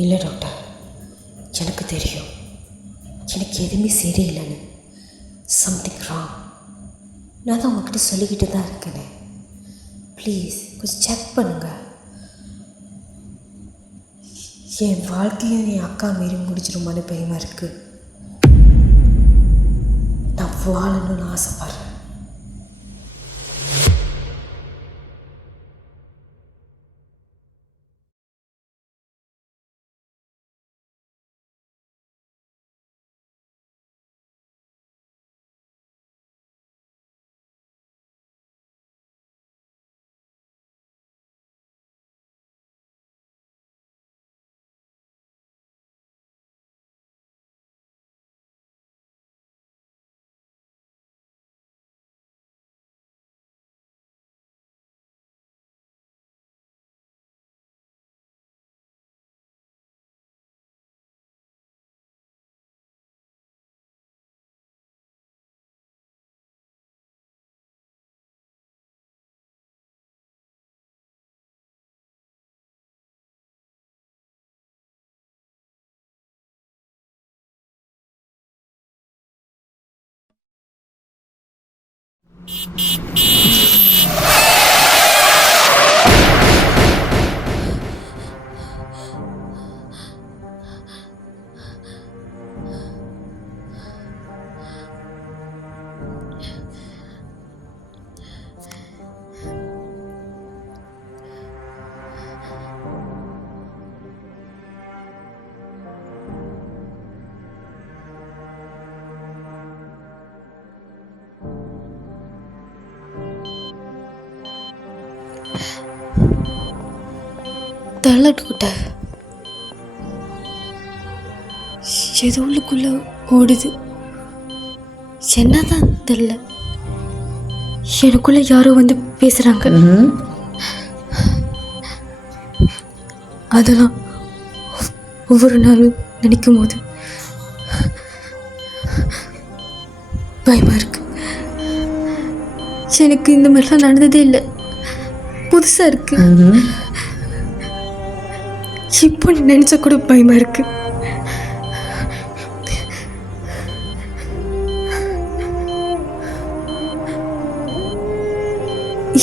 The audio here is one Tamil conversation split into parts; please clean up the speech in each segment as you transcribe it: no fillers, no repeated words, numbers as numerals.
இல்லை டாக்டர், எனக்கு தெரியும் எனக்கு எதுவுமே சரியில்லைன்னு. Something wrong. நான் தான் உங்ககிட்ட சொல்லிக்கிட்டு தான் இருக்கேனே. ப்ளீஸ் கொஞ்சம் செக் பண்ணுங்கள். என் வாழ்க்கையும் என் அக்கா மாரி முடிச்சிருமான்னு பயமாக இருக்குது. நான் வாழணும்னு ஆசைப்படுறேன். தலை டாக்டர், ஏதோ உள்ளுக்குள்ள ஓடுது. என்னதான் தெரியல. எனக்குள்ள யாரோ வந்து பேசுறாங்க. அதெல்லாம் ஒவ்வொரு நாளும் நினைக்கும் போது பயமா இருக்கு. எனக்கு இந்த மாதிரிலாம் நடந்ததே இல்லை, புதுசா இருக்கு. இப்போ நினைச்ச கூட பயமா இருக்கு.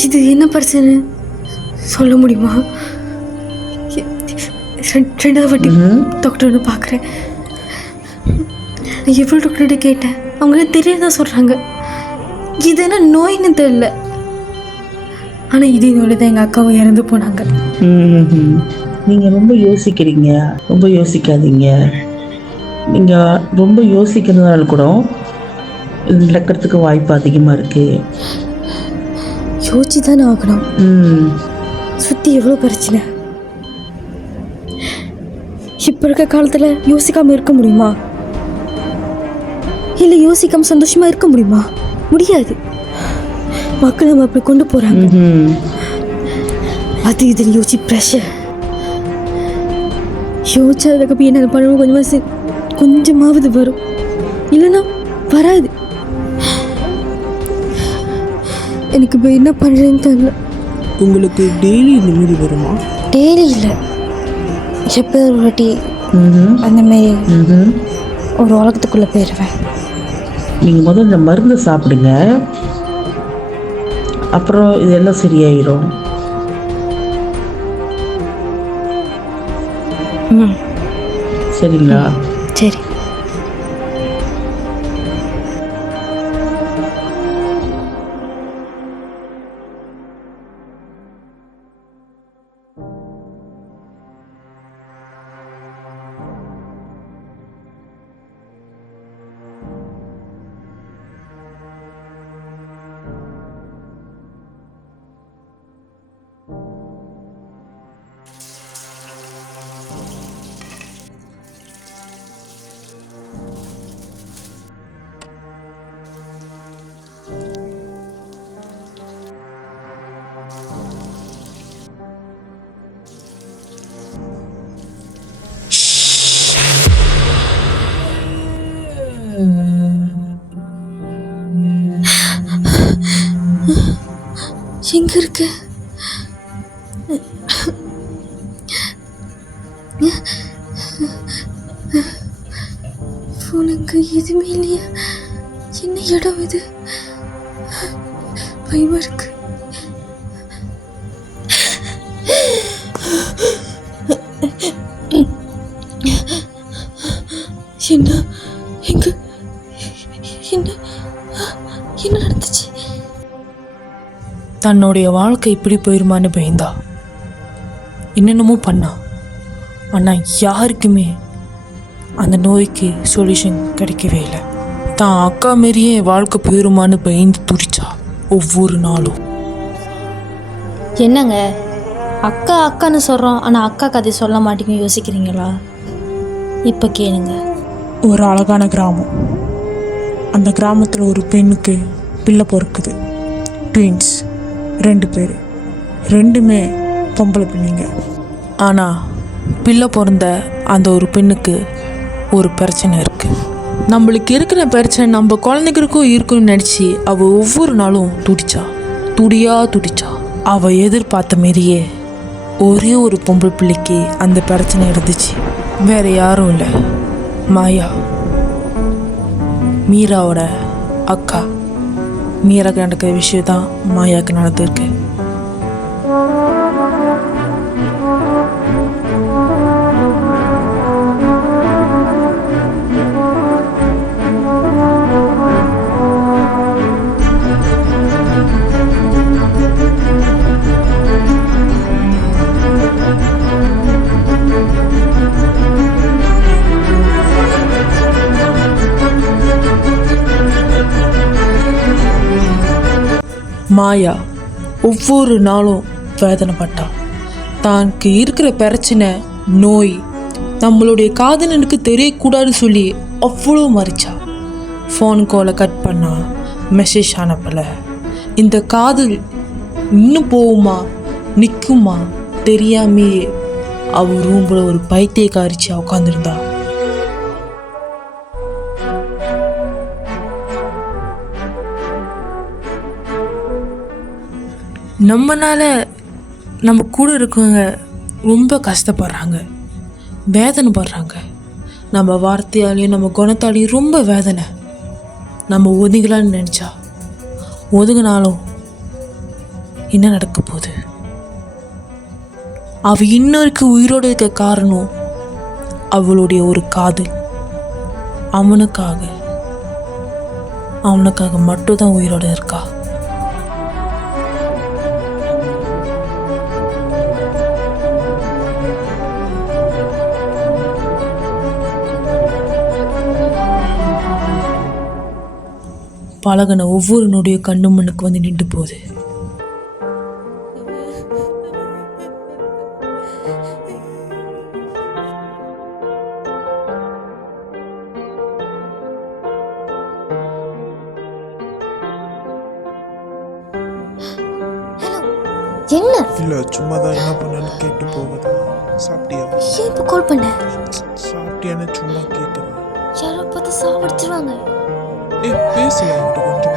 இது என்ன பிரச்சனை சொல்ல முடியுமா? ரெண்டாவது வாட்டி டாக்டர் பார்க்குறேன். எவ்வளோ டாக்டர்கிட்ட கேட்டேன், அவங்க தெரியாதான் சொல்கிறாங்க. இது என்ன நோயின்னு தெரியல. ஆனால் இதே நோயில் தான் எங்கள் அக்காவும் இறந்து போனாங்க. நீங்கள் ரொம்ப யோசிக்கிறீங்க. ரொம்ப யோசிக்காதீங்க. நீங்கள் ரொம்ப யோசிக்கிறதுனால கூட இது நடக்கிறதுக்கு வாய்ப்பு அதிகமாக இருக்குது. யோசிச்சு தானே ஆகணும். சுற்றி எவ்வளோ பிரச்சனை. இப்போ இருக்க காலத்தில் யோசிக்காமல் இருக்க முடியுமா? இல்லை யோசிக்காமல் சந்தோஷமாக இருக்க முடியுமா? முடியாது. மக்கள் நம்ம அப்படி கொண்டு போகிறாங்க. அது இதில் யோசிச்சு ப்ரெஷர் யோசிச்சா அதுக்கப்புறம் என்ன பண்ணணும் கொஞ்சமாவது வரும், இல்லைன்னா வராது. எனக்கு இப்போ என்ன பண்ணுறேன்னு தெரியல. உங்களுக்கு டெய்லி இந்த மாரி வருமா? டெய்லி இல்லை, எப்போ ஒரு வாட்டி அந்த மாரி ஒரு உலகத்துக்குள்ளே போயிடுவேன். நீங்கள் முதல்ல இந்த மருந்து சாப்பிடுங்க, அப்புறம் இதெல்லாம் சரியாயிடும். சரிங்களா? சரி. எங்க இருக்கு? அங்கே எதுவுமே இல்லையா? என்ன இடம் இது? பயமா இருக்கு. என்ன எங்க என்ன என்ன நடந்துச்சு? தன்னுடைய வாழ்க்கை இப்படி போயிருமான்னு பயந்தா, என்னென்னமோ பண்ணா. ஆனால் யாருக்குமே அந்த நோய்க்கு சொல்யூஷன் கிடைக்கவே இல்லை. தான் அக்கா மாரியே வாழ்க்கை போயிருமான்னு பயந்து துடிச்சா ஒவ்வொரு நாளும். என்னங்க அக்கா அக்கான்னு சொல்கிறோம், ஆனால் அக்கா கதை சொல்ல மாட்டேங்க, யோசிக்கிறீங்களா? இப்போ கேளுங்க. ஒரு அழகான கிராமம். அந்த கிராமத்தில் ஒரு பெண்ணுக்கு பிள்ளை பிறக்குது. ட்வின்ஸ் 2 பேர், 2மே பொம்பளை பிள்ளைங்க. ஆனால் பிள்ளை பிறந்த அந்த ஒரு பெண்ணுக்கு ஒரு பிரச்சனை இருக்குது. நம்மளுக்கு இருக்கிற பிரச்சனை நம்ம குழந்தைங்களுக்கும் இருக்குன்னு நினச்சி அவள் ஒவ்வொரு நாளும் துடிச்சா. அவள் எதிர்பார்த்த மாரியே ஒரே ஒரு பொம்பளை பிள்ளைக்கு அந்த பிரச்சனை இருந்துச்சு. வேற யாரும் இல்லை, மாயா, மீராவோட அக்கா. மீராக்கு நடக்கிற விஷயம் தான் மாயாவுக்கு நடந்திருக்கு. மாயா ஒவ்வொரு நாளும் வேதனைப்பட்டான். தனக்கு இருக்கிற பிரச்சனை நோய் நம்மளுடைய காதலனுக்கு தெரியக்கூடாதுன்னு சொல்லி அவ்வளோ மறைச்சா. ஃபோன் காலை கட் பண்ணா, மெசேஜ் அனுப்பலை. இந்த காதல் இன்னும் போகுமா நிற்குமா தெரியாமே அவள் ரூமில் ஒரு பைத்தியக்காரிச்சு உட்காந்துருந்தா. நம்மனால நம்ம கூட இருக்கவங்க ரொம்ப கஷ்டப்படுறாங்க, வேதனைப்படுறாங்க. நம்ம வார்த்தையாலையும் நம்ம குணத்தாலையும் ரொம்ப வேதனை. நம்ம ஒதுங்கலான்னு நினச்சா ஒதுங்கினாலும் என்ன நடக்க போகுது? அவள் இன்னொருக்கு உயிரோடு இருக்க காரணம் அவளுடைய ஒரு காதல். அவனுக்காக மட்டும்தான் உயிரோடு இருக்கா. பழகின ஒவ்வொரு நொடியும் கண்ணு முன்னுக்கு வந்து நின்று போகுது. என்ன? இல்லை, சும்மா தான். என்ன பண்ணு கேட்டு போகுது. சாப்பிட்டியா? ஏன் இப்போ கால் பண்ண? சாப்பிட்டியான்னு சும்மா கேட்குது. யாரோ பார்த்து சாப்பிடுச்சிருவாங்க. பேசல என்கிட்ட கொஞ்சம்.